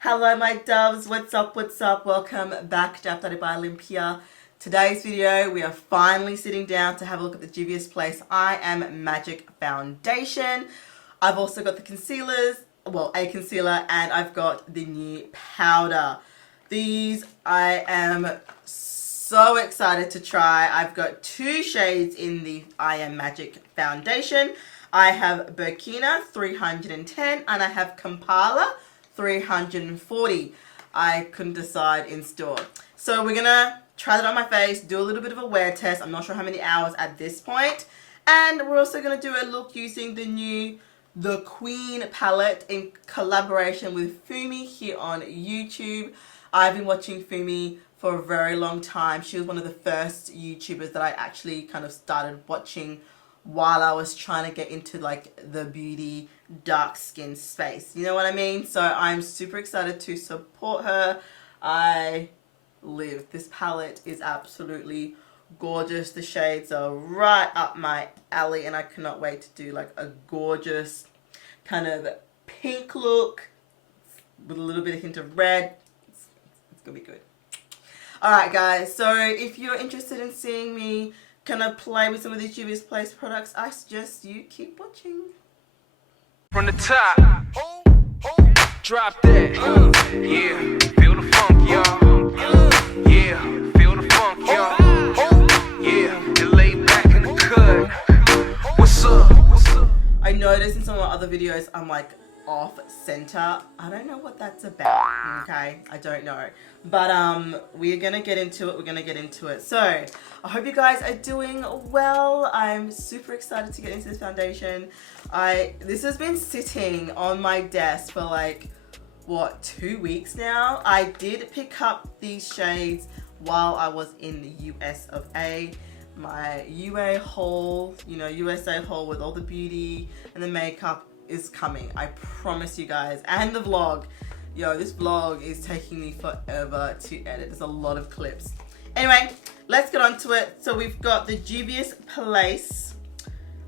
Hello my doves, what's up, welcome back to Afrodite by Olympia. Today's video we are finally sitting down to have a look at the Juvias Place I Magic Foundation. I've also got the concealers, well a concealer, and I've got the new powder. These I am so excited to try. I've got two shades in the I Magic Foundation. I have Burkina 310 and I have Kempala 340. I couldn't decide in store. So we're gonna try that on my face, do a little bit of a wear test. I'm not sure how many hours at this point. And we're also gonna do a look using the Queen palette in collaboration with FUMI here on YouTube. I've been watching FUMI for a very long time. She was one of the first YouTubers that I actually kind of started watching while I was trying to get into like the beauty dark skin space, you know what I mean? So I'm super excited to support her. I live. This palette is absolutely gorgeous. The shades are right up my alley and I cannot wait to do like a gorgeous kind of pink look with a little bit of hint of red. It's gonna be good. Alright guys, so if you're interested in seeing me kind of play with some of these Juvias Place products, I suggest you keep watching. From the top, drop that, yeah, feel the funk, y'all, yeah, feel the funk, y'all, yeah, you lay back in the cut, what's up? I noticed in some of my other videos I'm like off center. I don't know what that's about, okay? I don't know. But we're gonna get into it. So I hope you guys are doing well. I'm super excited to get into this foundation. This has been sitting on my desk for like what, 2 weeks now. I did pick up these shades while I was in the US of A. My UA haul, you know, USA haul with all the beauty and the makeup is coming. I promise you guys. And the vlog. Yo, this vlog is taking me forever to edit. There's a lot of clips. Anyway, let's get on to it. So we've got the Juvias Place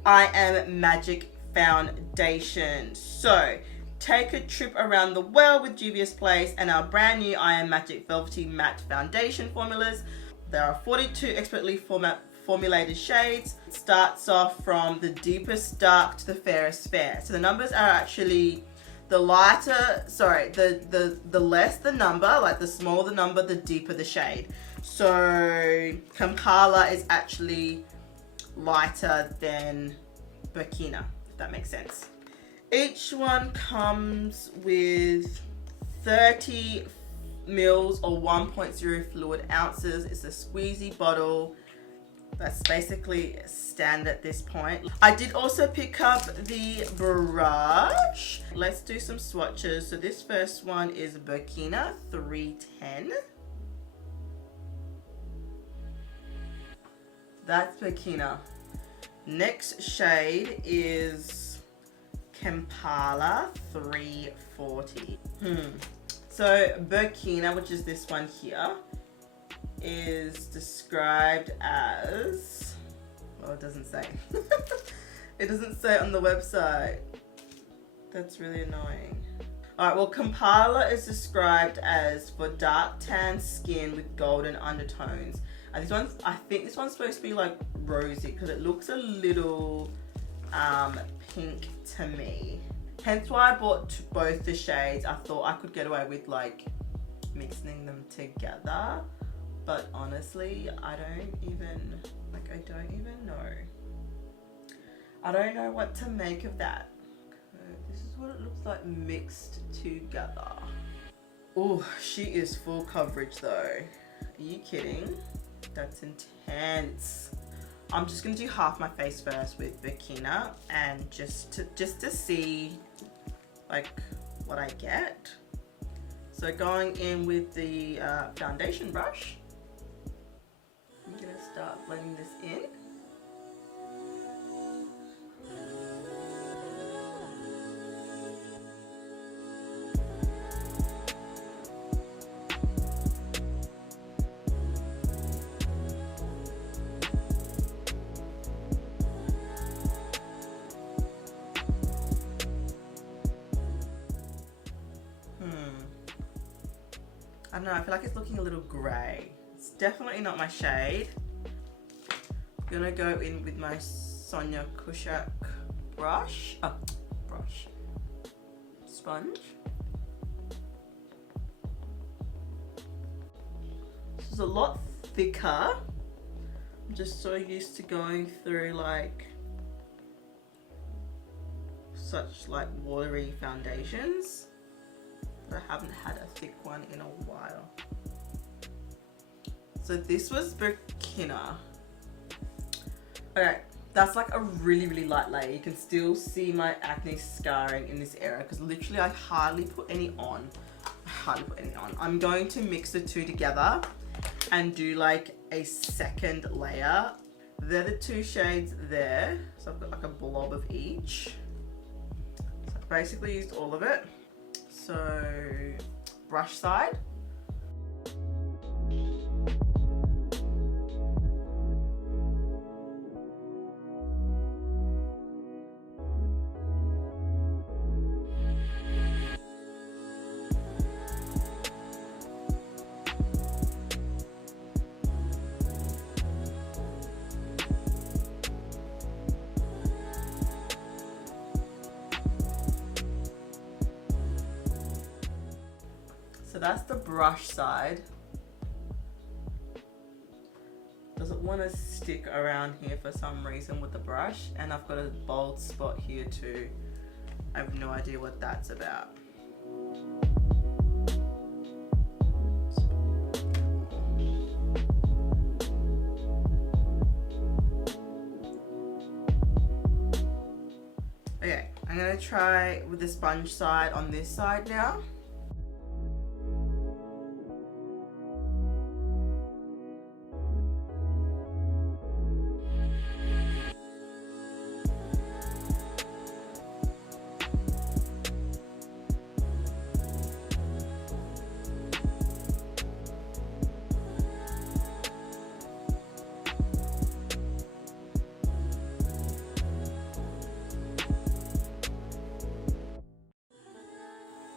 I Magic Foundation. So take a trip around the world with Juvias Place and our brand new I Magic Velvety Matte Foundation formulas. There are 42 expertly formulated shades. It starts off from the deepest dark to the fairest fair. So the numbers are actually the lighter, sorry, the less the number, like the smaller the number, the deeper the shade. So Kempala is actually lighter than Burkina, if that makes sense. Each one comes with 30 mils or 1.0 fluid ounces. It's a squeezy bottle. That's basically standard at this point. I did also pick up the brush. Let's do some swatches. So this first one is Burkina 310. That's Burkina. Next shade is Kempala 340. So Burkina, which is this one here, is described as, well, it doesn't say. It doesn't say on the website. That's really annoying. Alright, well, Kempala is described as for dark tan skin with golden undertones. And this one's, I think this one's supposed to be like rosy because it looks a little pink to me. Hence why I bought both the shades. I thought I could get away with like mixing them together. But honestly, I don't even know. I don't know what to make of that. Okay, this is what it looks like mixed together. Oh, she is full coverage though. Are you kidding? That's intense. I'm just gonna do half my face first with Burkina and just to see like what I get. So going in with the foundation brush. I'm gonna start blending this in. I don't know, I feel like it's looking a little grey. It's definitely not my shade. I'm gonna go in with my Sonia Kushak sponge. This is a lot thicker. I'm just so used to going through like such like watery foundations, but I haven't had a thick one in a while. So this was Burkina. Okay, that's like a really light layer. You can still see my acne scarring in this area because literally I hardly put any on. I'm going to mix the two together and do like a second layer. They're the two shades there. So I've got like a blob of each. So I've basically used all of it. So brush side. So that's the brush side. Doesn't want to stick around here for some reason with the brush, and I've got a bald spot here too. I have no idea what that's about. Okay, I'm gonna try with the sponge side on this side now.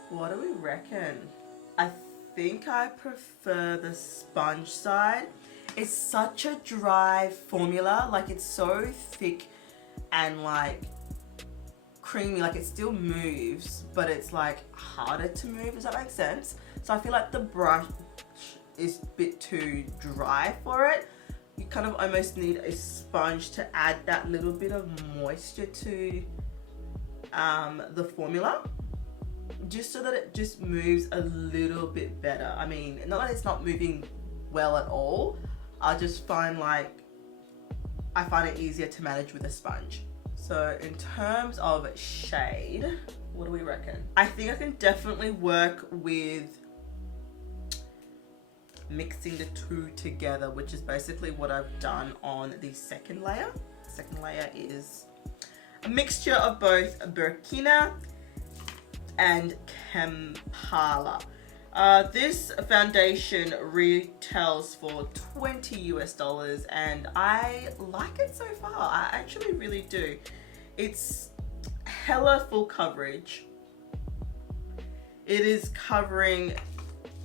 What do we reckon? I think I prefer the sponge side. It's such a dry formula, like it's so thick and like creamy, like it still moves, but it's like harder to move, does that make sense? So I feel like the brush is a bit too dry for it. You kind of almost need a sponge to add that little bit of moisture to the formula, just so that it just moves a little bit better. I mean, not that it's not moving well at all, I just find like, I find it easier to manage with a sponge. So in terms of shade, what do we reckon? I think I can definitely work with mixing the two together, which is basically what I've done on the second layer. The second layer is a mixture of both Burkina and Kempala. This foundation retails for $20 US, and I like it so far. I actually really do. It's hella full coverage. It is covering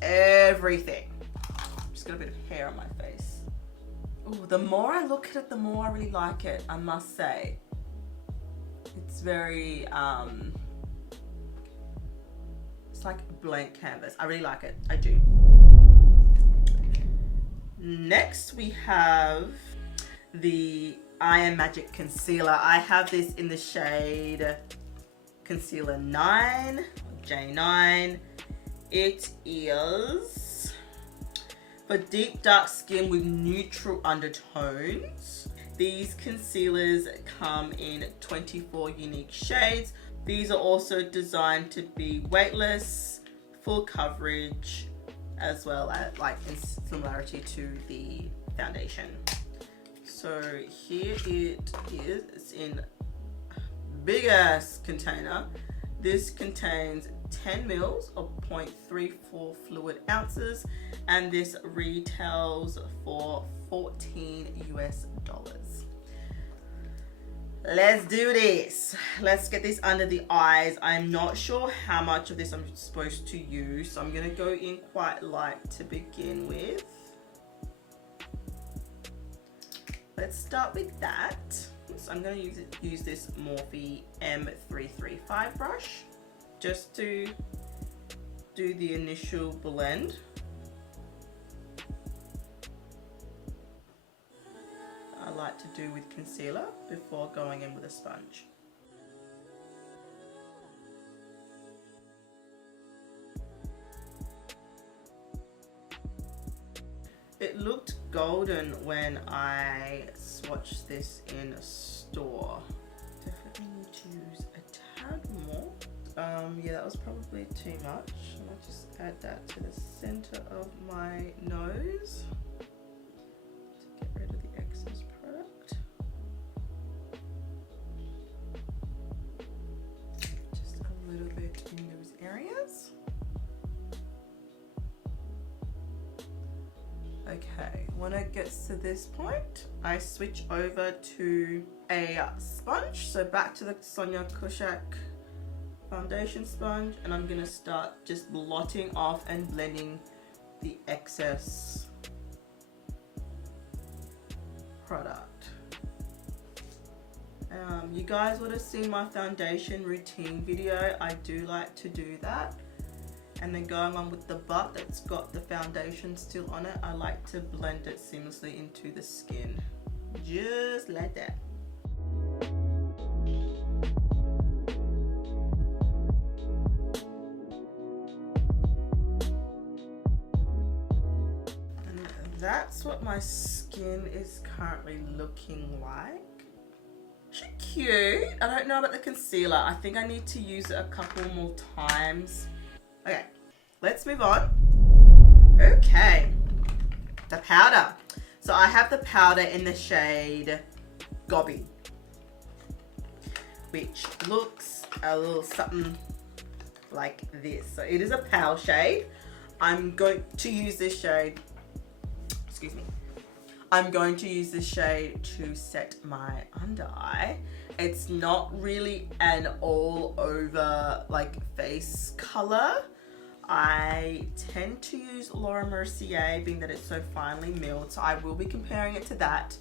everything. Just got a bit of hair on my face. Ooh, the more I look at it, the more I really like it, I must say. It's very it's like a blank canvas. I really like it. I do. Next we have the I Am Magic Concealer. I have this in the shade Concealer 9, J9. It is for deep dark skin with neutral undertones. These concealers come in 24 unique shades. These are also designed to be weightless, full coverage, as well as like in similarity to the foundation. So here it is. It's in a big ass container. This contains 10 mils of 0.34 fluid ounces, and this retails for $14 US. Let's do this. Let's get this under the eyes. I'm not sure how much of this I'm supposed to use, so I'm gonna go in quite light to begin with. Let's start with that. So I'm gonna use this Morphe M335 brush just to do the initial blend. I like to do with concealer before going in with a sponge. It looked golden when I swatched this in a store. Definitely need to use a tad more. Yeah, that was probably too much. I might just add that to the center of my nose to get rid of the excess product. Just a little bit in those areas. Okay, when it gets to this point, I switch over to a sponge. So back to the Sonia Kashuk foundation sponge, and I'm gonna start just blotting off and blending the excess product. You guys would have seen my foundation routine video. I do like to do that. And then going on with the butt that's got the foundation still on it, I like to blend it seamlessly into the skin. Just like that. And that's what my skin is currently looking like. She's cute. I don't know about the concealer. I think I need to use it a couple more times. Okay, let's move on. Okay, the powder. So I have the powder in the shade Gobi, which looks a little something like this. So it is a pale shade. I'm going to use this shade, excuse me. I'm going to use this shade to set my under eye. It's not really an all over like face color. I tend to use Laura Mercier, being that it's so finely milled, so I will be comparing it to that.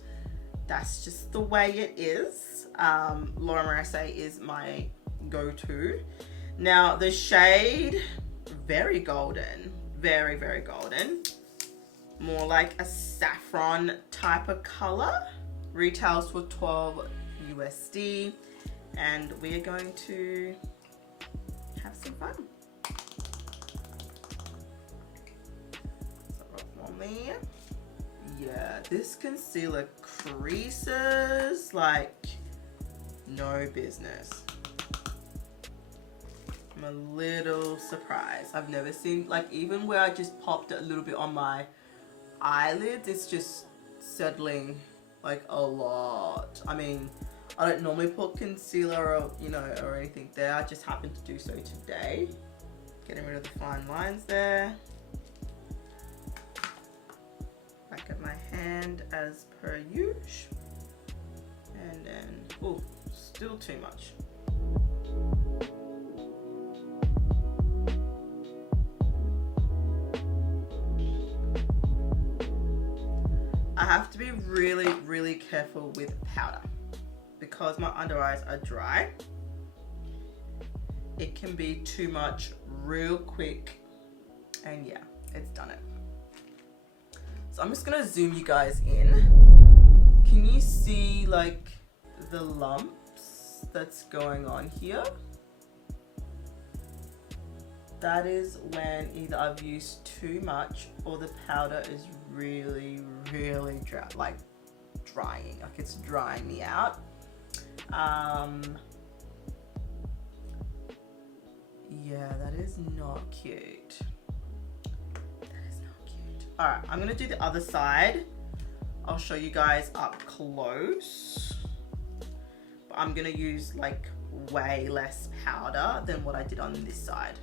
That's just the way it is. Laura Mercier is my go-to. Now the shade, very golden, very, very golden. More like a saffron type of color. Retails for $12 USD, and we are going to have some fun. There. Yeah, this concealer creases like no business. I'm a little surprised. I've never seen, like, even where I just popped it a little bit on my eyelids, it's just settling like a lot. I mean, I don't normally put concealer or, you know, or anything there. I just happened to do so today. Getting rid of the fine lines there. Back at my hand as per usual. And then, oh, still too much. I have to be really, really careful with powder because my under eyes are dry. It can be too much real quick, and yeah, it's done it. So I'm just gonna zoom you guys in. Can you see like the lumps that's going on here? That is when either I've used too much or the powder is really, really dry, like drying, like it's drying me out. Yeah, that is not cute. All right, I'm gonna do the other side. I'll show you guys up close. But I'm gonna use like way less powder than what I did on this side.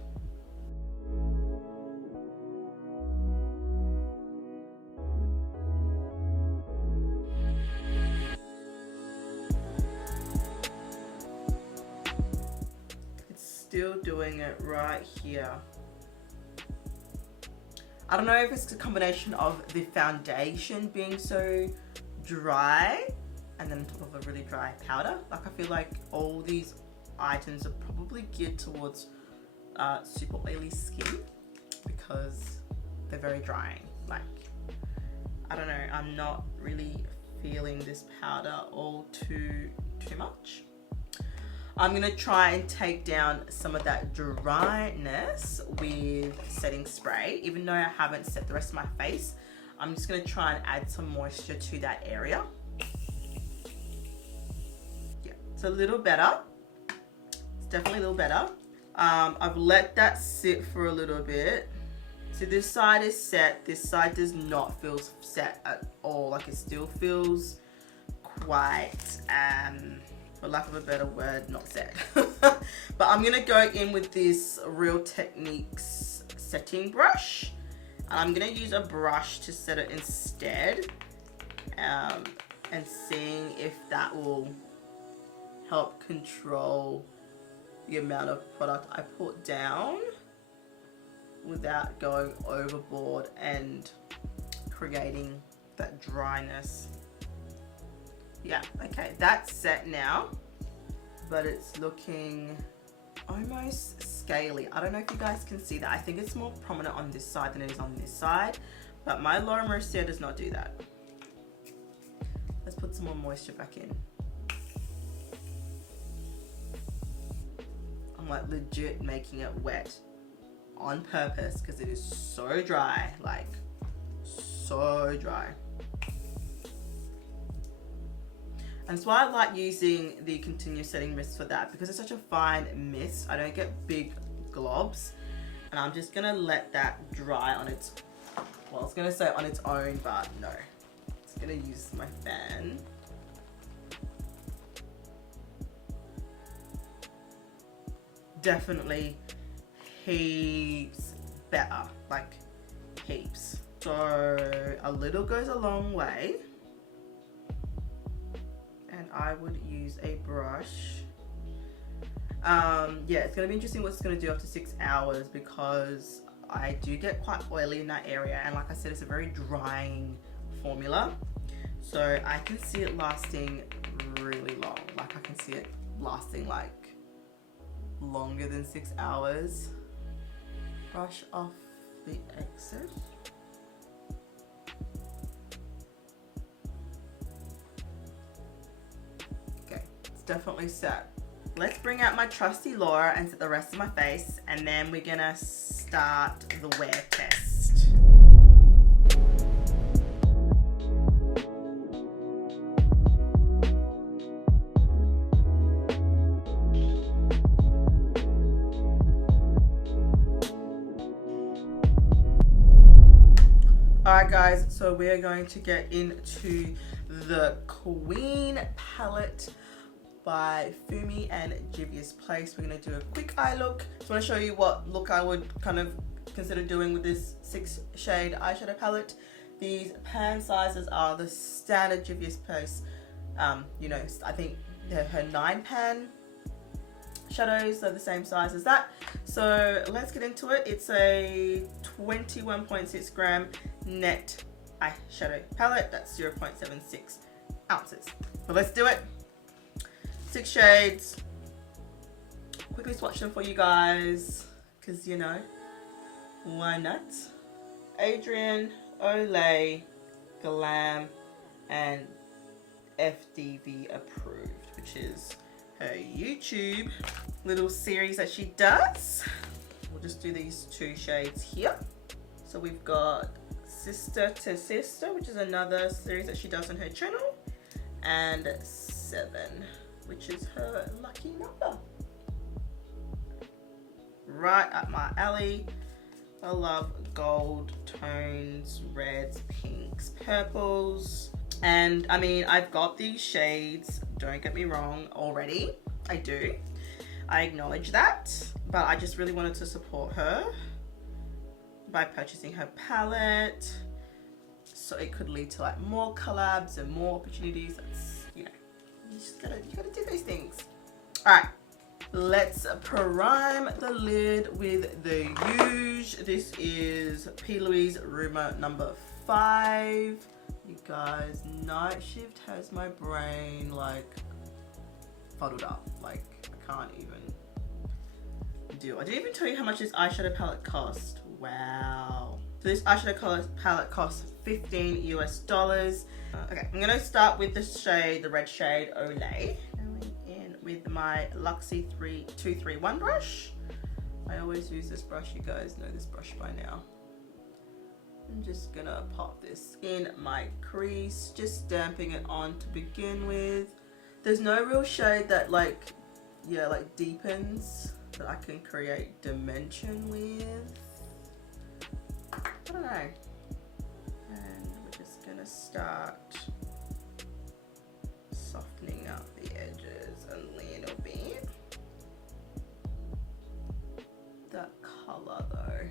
still doing it right here. I don't know if it's a combination of the foundation being so dry and then on top of a really dry powder. Like I feel like all these items are probably geared towards super oily skin because they're very drying. Like, I don't know, I'm not really feeling this powder all too much. I'm gonna try and take down some of that dryness with setting spray. Even though I haven't set the rest of my face, I'm just gonna try and add some moisture to that area. Yeah, it's a little better. It's definitely a little better. I've let that sit for a little bit. So this side is set. This side does not feel set at all. Like it still feels quite, for lack of a better word, not set. But I'm gonna go in with this Real Techniques setting brush. And I'm gonna use a brush to set it instead. And seeing if that will help control the amount of product I put down without going overboard and creating that dryness. Yeah, okay, that's set now, but it's looking almost scaly. I don't know if you guys can see that. I think it's more prominent on this side than it is on this side, but my Laura Mercier does not do that. Let's put some more moisture back in. I'm like legit making it wet on purpose because it is so dry, like so dry. And that's why I like using the continuous setting mist for that, because it's such a fine mist. I don't get big globs, and I'm just gonna let that dry on its, well, I was gonna say on its own, but no, it's gonna use my fan. Definitely heaps better, like heaps. So a little goes a long way, and I would use a brush. Yeah, it's gonna be interesting what it's gonna do after 6 hours, because I do get quite oily in that area, and like I said, it's a very drying formula, so I can see it lasting really long. Like I can see it lasting like longer than 6 hours. Brush off the excess. Okay, it's definitely set. Let's bring out my trusty Laura and set the rest of my face, and then we're gonna start the wear test. Alright guys, so we are going to get into the Queen palette by FUMI and Juvias Place. We're going to do a quick eye look. Just want to show you what look I would kind of consider doing with this 6-shade eyeshadow palette. These pan sizes are the standard Juvias Place. You know, I think they're her 9-pan shadows are the same size as that. So let's get into it. It's a 21.6 gram net eyeshadow palette. That's 0.76 ounces. But let's do it. 6 shades. Quickly swatch them for you guys, because you know, why not? Adrian, Olay, Glam, and FDV approved, which is her YouTube little series that she does. We'll just do these 2 shades here. So we've got Sister to Sister, which is another series that she does on her channel, and 7, which is her lucky number. Right up my alley. I love gold tones, reds, pinks, purples. And I mean, I've got these shades, don't get me wrong, already. I do. I acknowledge that. But I just really wanted to support her by purchasing her palette, so it could lead to like more collabs and more opportunities. That's, you know, you gotta do these things. All right, let's prime the lid with the Huge. This is P. Louise Rumor number 5. You guys, night shift has my brain like fuddled up. Like I can't even deal. I didn't even tell you how much this eyeshadow palette cost. Wow. So this eyeshadow palette costs $15 US. Okay, I'm gonna start with the shade, the red shade Olay. Going in with my Luxie 231 brush. I always use this brush, you guys know this brush by now. I'm just gonna pop this in my crease, just damping it on to begin with. There's no real shade that like deepens that I can create dimension with. I don't know. And we're just gonna start softening up the edges a little bit. That color though.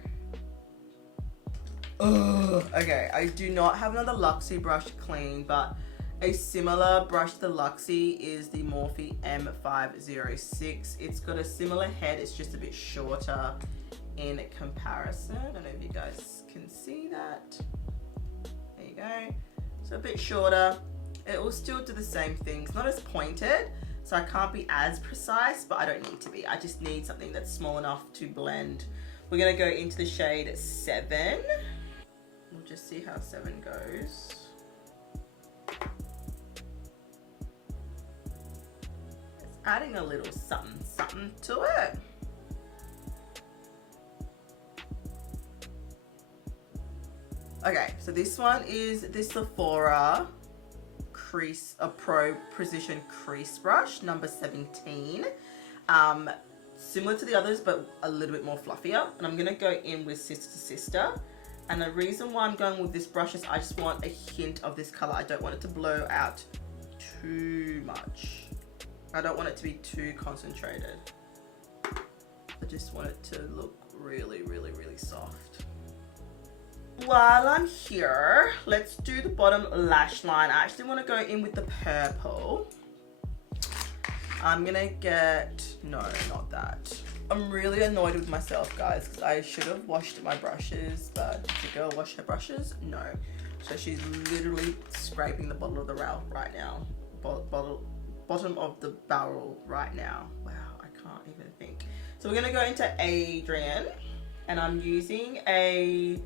Ugh. Okay, I do not have another Luxie brush to clean, but a similar brush to the Luxie is the Morphe M506. It's got a similar head, it's just a bit shorter in comparison. I don't know if you guys can see that. There you go. So a bit shorter. It will still do the same thing. It's not as pointed, so I can't be as precise, but I don't need to be. I just need something that's small enough to blend. We're gonna go into the shade 7. We'll just see how 7 goes. It's adding a little something to it. Okay, so this one is the Sephora Pro Precision Crease Brush, number 17. Similar to the others, but a little bit more fluffier. And I'm gonna go in with Sister to Sister. And the reason why I'm going with this brush is I just want a hint of this color. I don't want it to blow out too much. I don't want it to be too concentrated. I just want it to look really, really, really soft. While I'm here, let's do the bottom lash line. I actually want to go in with the purple. I'm gonna get, no, not that. I'm really annoyed with myself, guys, because I should have washed my brushes, but did the girl wash her brushes? No. So she's literally scraping the bottom of the rail right now. Bottom of the barrel right now. Wow, I can't even think. So we're gonna go into Adrian, and I'm using a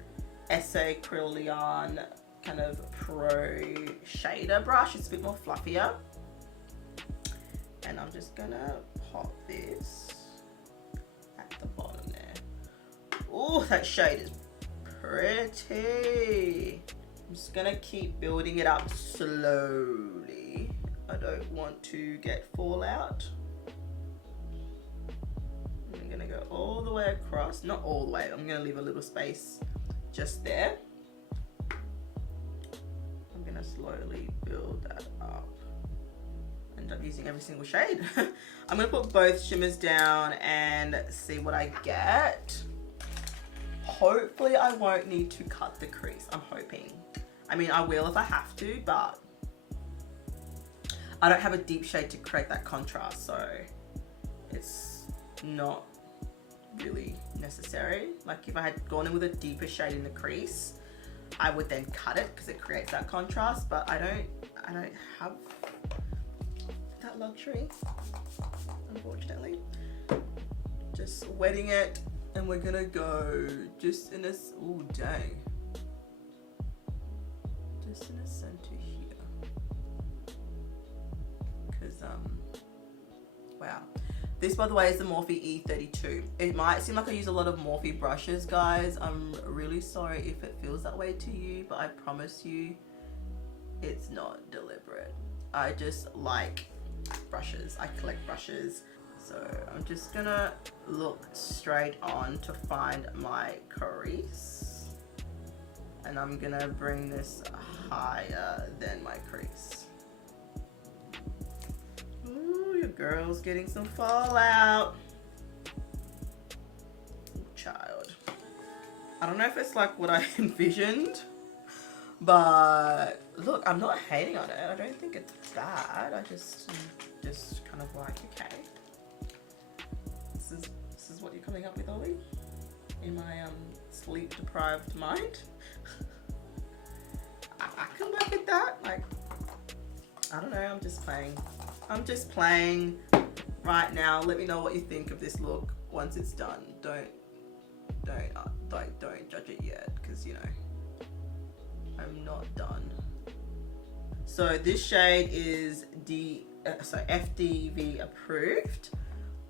Essay Acrylion kind of pro shader brush. It's a bit more fluffier. And I'm just gonna pop this at the bottom there. Oh, that shade is pretty. I'm just gonna keep building it up slowly. I don't want to get fallout. I'm gonna go all the way across. Not all the way, I'm gonna leave a little space just there. I'm gonna slowly build that up. End up using every single shade. I'm gonna put both shimmers down and see what I get. Hopefully I won't need to cut the crease, I'm hoping. I mean, I will if I have to, but I don't have a deep shade to create that contrast, so it's not really necessary. Like if I had gone in with a deeper shade in the crease, I would then cut it because it creates that contrast, but I don't have that luxury, unfortunately. Just wetting it, and we're gonna go just in this, oh dang, just in the center here, because wow. This, by the way, is the Morphe E32. It might seem like I use a lot of Morphe brushes, guys. I'm really sorry if it feels that way to you, but I promise you it's not deliberate. I just like brushes. I collect brushes. So I'm just gonna look straight on to find my crease. And I'm gonna bring this higher than my crease. Ooh, your girl's getting some fallout. Child. I don't know if it's like what I envisioned, but look, I'm not hating on it. I don't think it's bad. I just kind of like, okay. what you're coming up with, Ollie? In my sleep deprived mind. I can work with that. Like, I don't know, I'm just playing right now. Let me know what you think of this look once it's done. Don't judge it yet, because you know I'm not done. So this shade is FDV approved.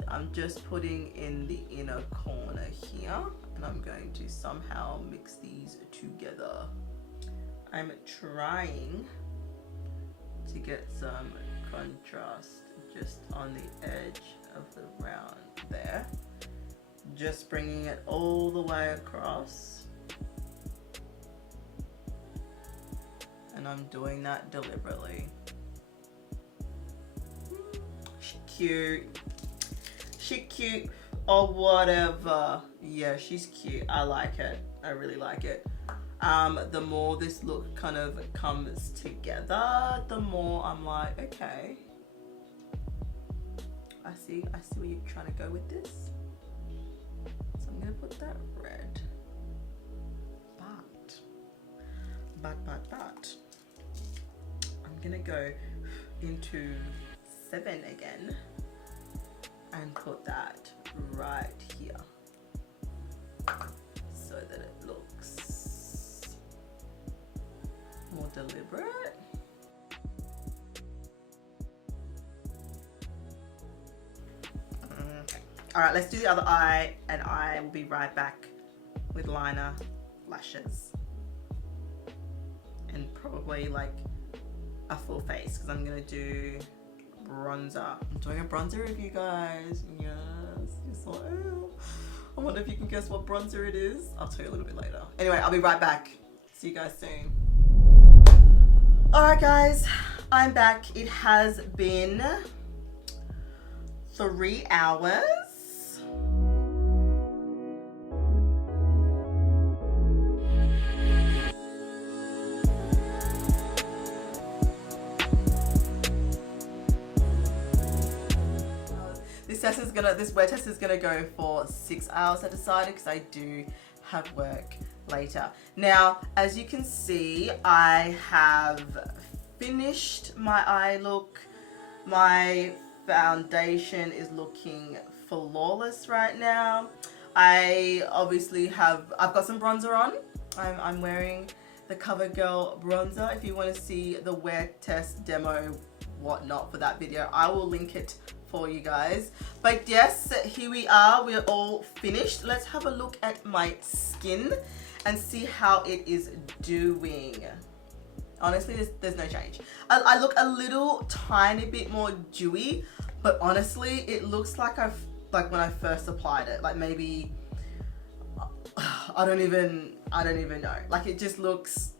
I'm just putting in the inner corner here, and I'm going to somehow mix these together. I'm trying to get some contrast just on the edge of the round there. Just bringing it all the way across. And I'm doing that deliberately. She cute. She cute or whatever. Yeah, she's cute. I like it. I really like it. The more this look kind of comes together, the more I'm like, okay, I see where you're trying to go with this. So I'm gonna put that red. But I'm gonna go into 7 again and put that right here so that it looks more deliberate. All right, let's do the other eye, and I will be right back with liner, lashes, and probably like a full face, because I'm gonna do bronzer. I'm doing a bronzer review, guys. Yes, you saw it. I wonder if you can guess what bronzer it is. I'll tell you a little bit later. Anyway, I'll be right back. See you guys soon. All right, guys, I'm back. It has been 3 hours. This wear test is gonna go for 6 hours, I decided, because I do have work later. Now, as you can see, I have finished my eye look. My foundation is looking flawless right now. I've got some bronzer on. I'm wearing the CoverGirl bronzer. If you want to see the wear test demo, whatnot for that video, I will link it for you guys. But yes, here we are. We're all finished. Let's have a look at my skin and see how it is doing. Honestly, there's no change. I look a little tiny bit more dewy, but honestly, it looks like when I first applied it. Like maybe I don't even know. Like it looks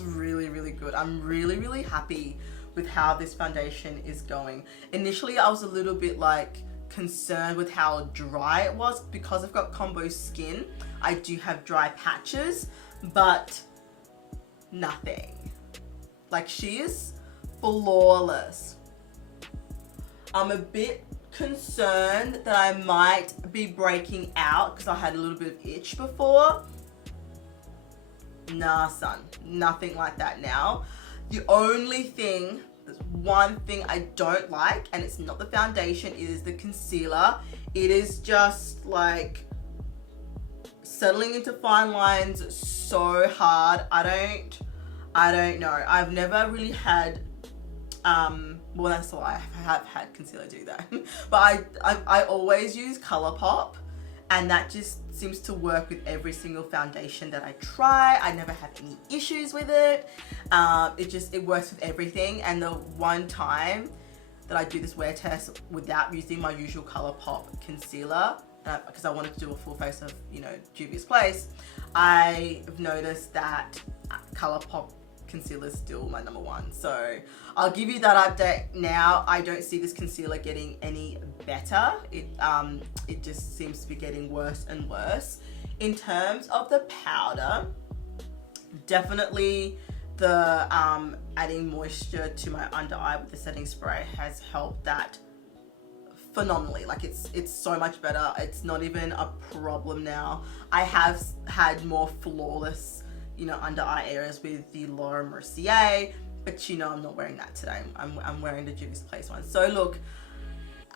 really, really good. I'm really, really happy with how this foundation is going. Initially, I was a little bit like concerned with how dry it was, because I've got combo skin. I do have dry patches, but nothing. Like, she is flawless. I'm a bit concerned that I might be breaking out because I had a little bit of itch before. Nah, son, nothing like that now. The only thing, there's one thing I don't like, and it's not the foundation, it is the concealer. It is just like settling into fine lines so hard. I don't know. I've never really had, well, that's a lie. I have had concealer do that. But I always use ColourPop, and that just seems to work with every single foundation that I try. I never have any issues with it. It works with everything. And the one time that I do this wear test without using my usual ColourPop concealer, because I wanted to do a full face of, Juvias Place, I've noticed that ColourPop concealer is still my number one. So I'll give you that update now. I don't see this concealer getting any better. It just seems to be getting worse and worse. In terms of the powder, definitely the adding moisture to my under eye with the setting spray has helped that phenomenally. Like it's so much better. It's not even a problem now. I have had more flawless, you know, under eye areas with the Laura Mercier, but you know, I'm not wearing that today. I'm wearing the Juvias Place one. So look,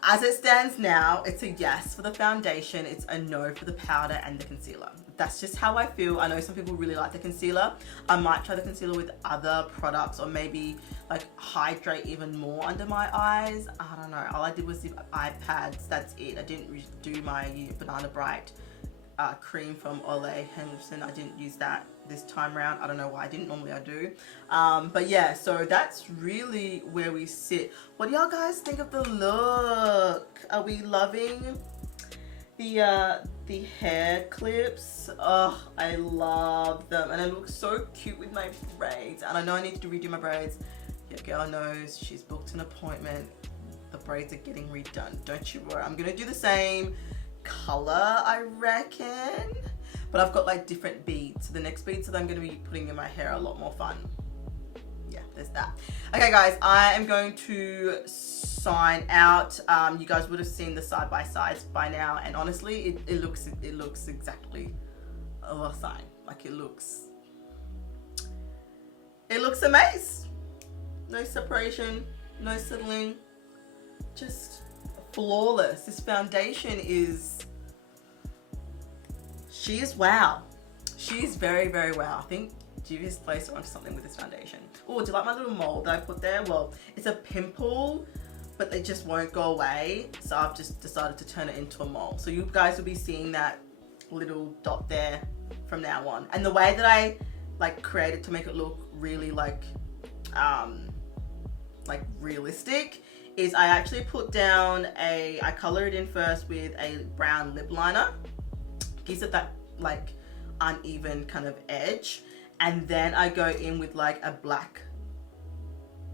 as it stands now, it's a yes for the foundation, it's a no for the powder and the concealer. That's just how I feel. I know some people really like the concealer. I might try the concealer with other products, or maybe like hydrate even more under my eyes. I don't know. All I did was the eye pads. That's it. I didn't do my Banana Bright cream from Ole Henderson. I didn't use that this time around. I don't know why I didn't. Normally I do. But yeah, so that's really where we sit. What do y'all guys think of the look? Are we loving the hair clips? Oh, I love them, and I look so cute with my braids. And I know I need to redo my braids. Your girl knows, she's booked an appointment. The braids are getting redone. Don't you worry. I'm gonna do the same color, I reckon, but I've got like different beads. So the next beads that I'm going to be putting in my hair are a lot more fun. Yeah, there's that. Okay guys, I am going to sign out. You guys would have seen the side by sides by now, and honestly it looks exactly the same. Like it looks amazing. No separation, no settling, just flawless. This foundation is, she is wow. She is very, very wow. I think Juvia's Place onto something with this foundation. Oh, do you like my little mole that I put there? Well, it's a pimple, but they just won't go away. So I've just decided to turn it into a mole. So you guys will be seeing that little dot there from now on. And the way that I like created to make it look really like realistic is I actually put down I color it in first with a brown lip liner. Gives it that like uneven kind of edge. And then I go in with like a black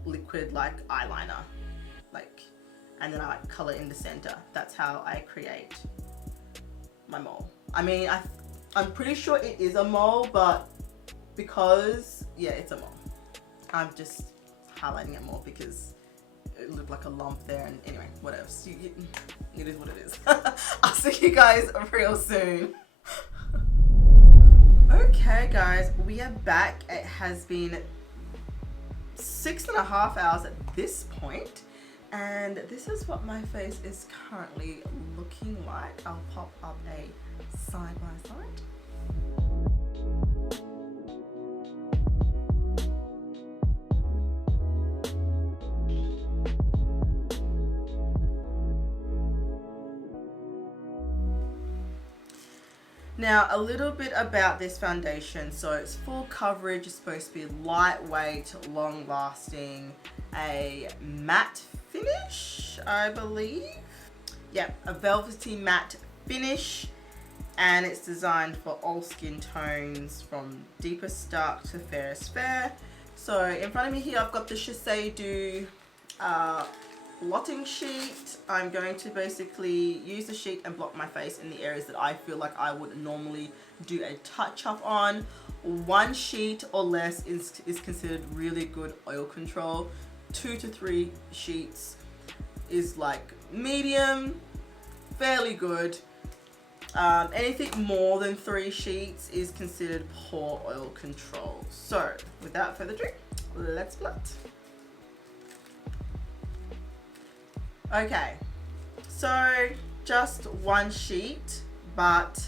liquid like eyeliner. Like, and then I like color in the center. That's how I create my mole. I mean, I'm pretty sure it is a mole, but because, yeah, it's a mole. I'm just highlighting it more because it looked like a lump there, and anyway, whatever. So it is what it is. I'll see you guys real soon. Okay guys, we are back. It has been 6.5 hours at this point, and this is what my face is currently looking like. I'll pop up a side by side. Now, a little bit about this foundation. So it's full coverage, it's supposed to be lightweight, long lasting, a matte finish, I believe. Yep, a velvety matte finish, and it's designed for all skin tones from deepest dark to fairest fair. So in front of me here, I've got the Shiseido blotting sheet. I'm going to basically use the sheet and block my face in the areas that I feel like I would normally do a touch up on. 1 sheet or less is considered really good oil control. 2 to 3 sheets is like medium, fairly good. Anything more than 3 sheets is considered poor oil control. So without further ado, let's blot. Okay, so just 1 sheet, but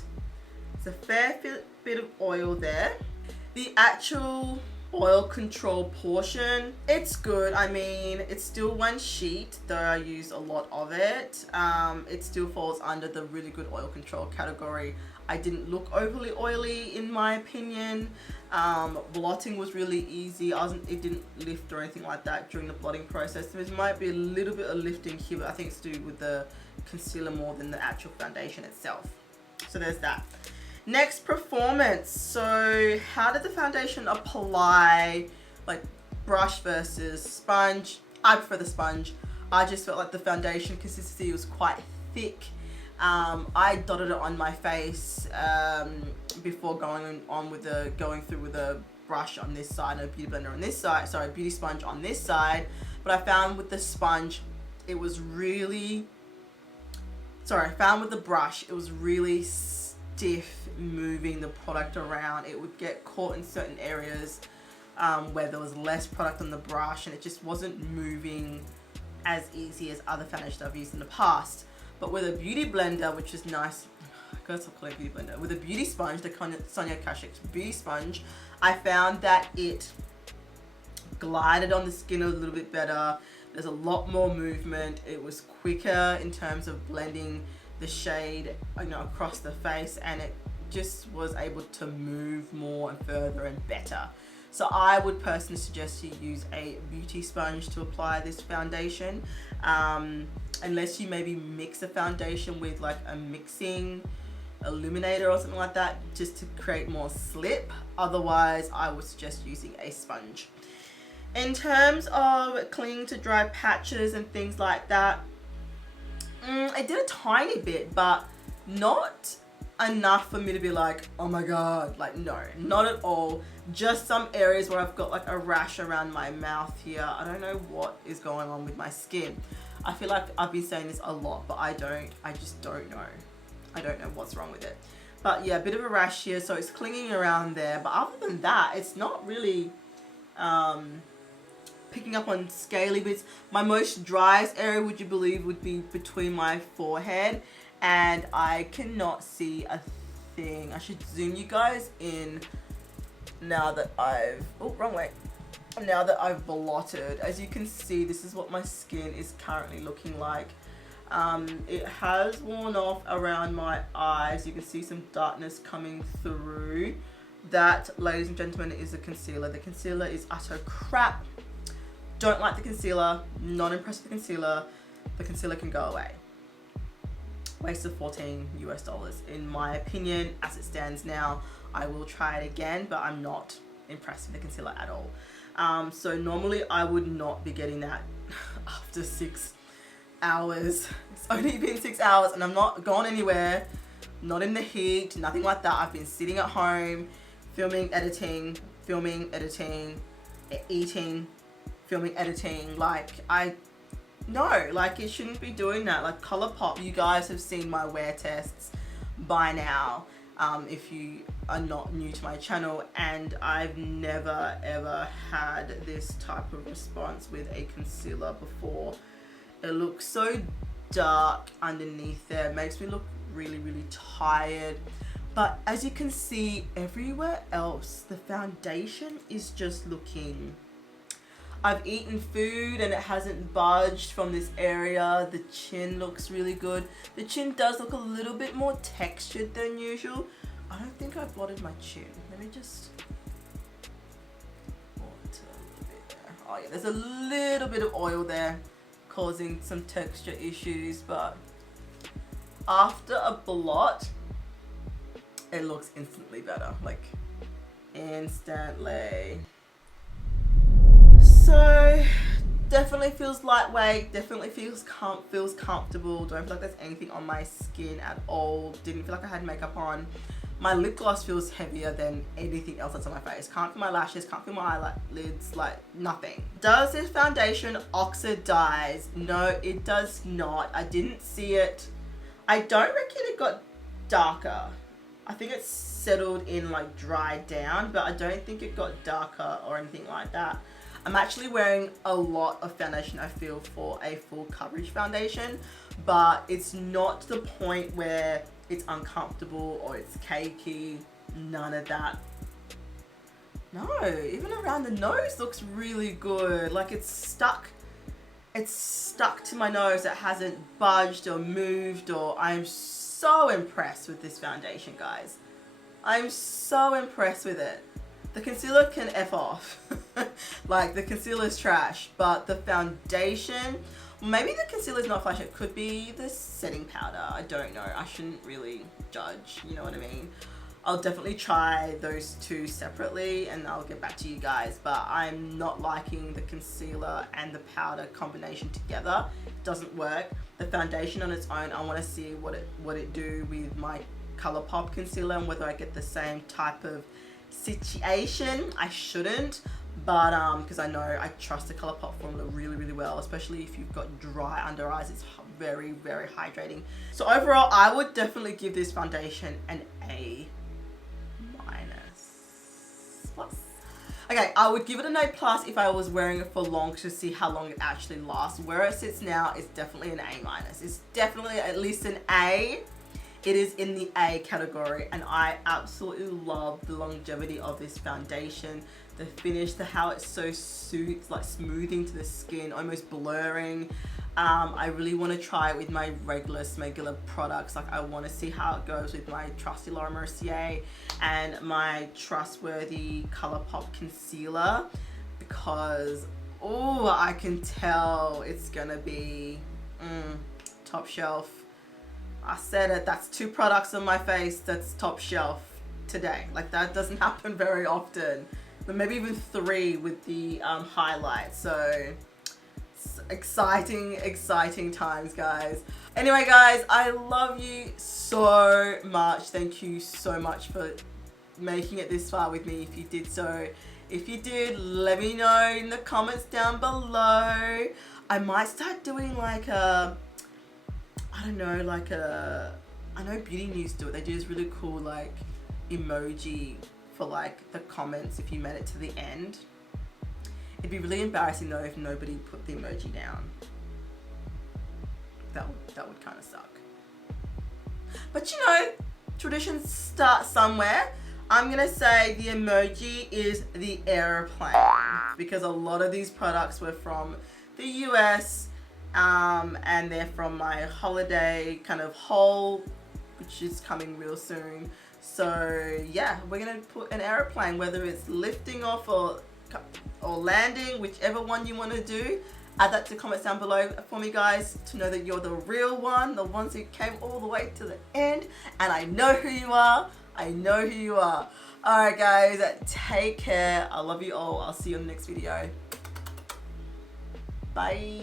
it's a fair bit of oil there. The actual oil control portion, it's good. I mean, it's still 1 sheet, though I use a lot of it. It still falls under the really good oil control category. I didn't look overly oily in my opinion. Blotting was really easy. It didn't lift or anything like that during the blotting process. There might be a little bit of lifting here, but I think it's to do with the concealer more than the actual foundation itself. So there's that. Next, performance. So how did the foundation apply, like brush versus sponge? I prefer the sponge. I just felt like the foundation consistency was quite thick. I dotted it on my face before going through with a brush on this side and a beauty blender on this side, sorry, beauty sponge on this side. But I found with the sponge, it was really sorry, I found with the brush, it was really stiff moving the product around. It would get caught in certain areas where there was less product on the brush, and it just wasn't moving as easy as other foundations I've used in the past. But with a beauty blender, which is nice, I gotta stop calling it beauty blender, with a beauty sponge, the Sonia Kashuk's beauty sponge, I found that it glided on the skin a little bit better. There's a lot more movement. It was quicker in terms of blending the shade, you know, across the face, and it just was able to move more and further and better. So I would personally suggest you use a beauty sponge to apply this foundation, unless you maybe mix a foundation with like a mixing illuminator or something like that, just to create more slip. Otherwise, I would suggest using a sponge. In terms of clinging to dry patches and things like that, I did a tiny bit, but not enough for me to be like, oh my god, like no, not at all. Just some areas where I've got like a rash around my mouth here. I don't know what is going on with my skin. I feel like I've been saying this a lot, but I just don't know. I don't know what's wrong with it. But yeah, a bit of a rash here, so it's clinging around there. But other than that, it's not really picking up on scaly bits. My most driest area, would you believe, would be between my forehead, and I cannot see a thing. I should zoom you guys in now that I've, oh, wrong way. Now that I've blotted. As you can see, this is what my skin is currently looking like. It has worn off around my eyes. You can see some darkness coming through. That, ladies and gentlemen, is the concealer. The concealer is utter crap. Don't like the concealer. Not impressed with the concealer. The concealer can go away. Waste of $14 US, in my opinion. As it stands now, I will try it again, but I'm not impressed with the concealer at all. So normally I would not be getting that after 6 hours. It's only been 6 hours and I'm not gone anywhere, not in the heat, nothing like that. I've been sitting at home, filming, editing, eating, filming, editing. Like, like, it shouldn't be doing that. Like, ColourPop, you guys have seen my wear tests by now, if you are not new to my channel, and I've never ever had this type of response with a concealer before. It looks so dark underneath there. It makes me look really, really tired. But as you can see, everywhere else, the foundation is just looking... I've eaten food and it hasn't budged from this area. The chin looks really good. The chin does look a little bit more textured than usual. I don't think I blotted my chin. Let me just... blot a little bit there. Oh yeah, there's a little bit of oil there, causing some texture issues, but after a blot, it looks instantly better, like instantly. So definitely feels lightweight, definitely feels comfortable. Don't feel like there's anything on my skin at all. Didn't feel like I had makeup on. My lip gloss feels heavier than anything else that's on my face. Can't feel my lashes, can't feel my eyelids, like nothing. Does this foundation oxidize? No, it does not. I didn't see it. I don't reckon it got darker. I think it's settled in, like dried down, but I don't think it got darker or anything like that. I'm actually wearing a lot of foundation, I feel, for a full coverage foundation, but it's not to the point where it's uncomfortable or it's cakey. None of that. No, even around the nose looks really good. Like it's stuck to my nose. It hasn't budged or moved, or I'm so impressed with this foundation, guys. I'm so impressed with it. The concealer can F off. Like, the concealer is trash, but the foundation, maybe the concealer is not flash. It could be the setting powder. I don't know. I shouldn't really judge, you know what I mean? I'll definitely try those two separately and I'll get back to you guys, but I'm not liking the concealer and the powder combination together. It doesn't work. The foundation on its own, I want to see what it do with my ColourPop concealer and whether I get the same type of situation. I shouldn't, but because I know I trust the ColourPop formula really, really well, especially if you've got dry under eyes. It's very, very hydrating. So overall, I would definitely give this foundation an A-. Okay, I would give it an A+ if I was wearing it for long to see how long it actually lasts. Where it sits now is definitely an A-. It's definitely at least an A. It is in the A category, and I absolutely love the longevity of this foundation. The finish, how it's so like smoothing to the skin, almost blurring. I really want to try it with my regular products. Like I want to see how it goes with my trusty Laura Mercier and my trustworthy ColourPop concealer, because oh, I can tell it's gonna be top shelf. I said it, that's 2 products on my face that's top shelf today. Like that doesn't happen very often, but maybe even 3 with the highlight. So exciting times, guys. Anyway, guys, I love you so much. Thank you so much for making it this far with me. If you did so, if you did, let me know in the comments down below. I might start doing like a, I don't know, like a, I know Beauty News do it. They do this really cool like emoji for like the comments if you made it to the end. It'd be really embarrassing though if nobody put the emoji down. That would kind of suck. But you know, traditions start somewhere. I'm gonna say the emoji is the airplane, because a lot of these products were from the US, and they're from my holiday kind of haul, which is coming real soon. So yeah, we're gonna put an airplane, whether it's lifting off or landing, whichever one you want to do. Add that to comments down below for me, guys, to know that you're the real one, the ones who came all the way to the end, and I know who you are. I know who you are. Alright guys, take care. I love you all. I'll see you in the next video. Bye.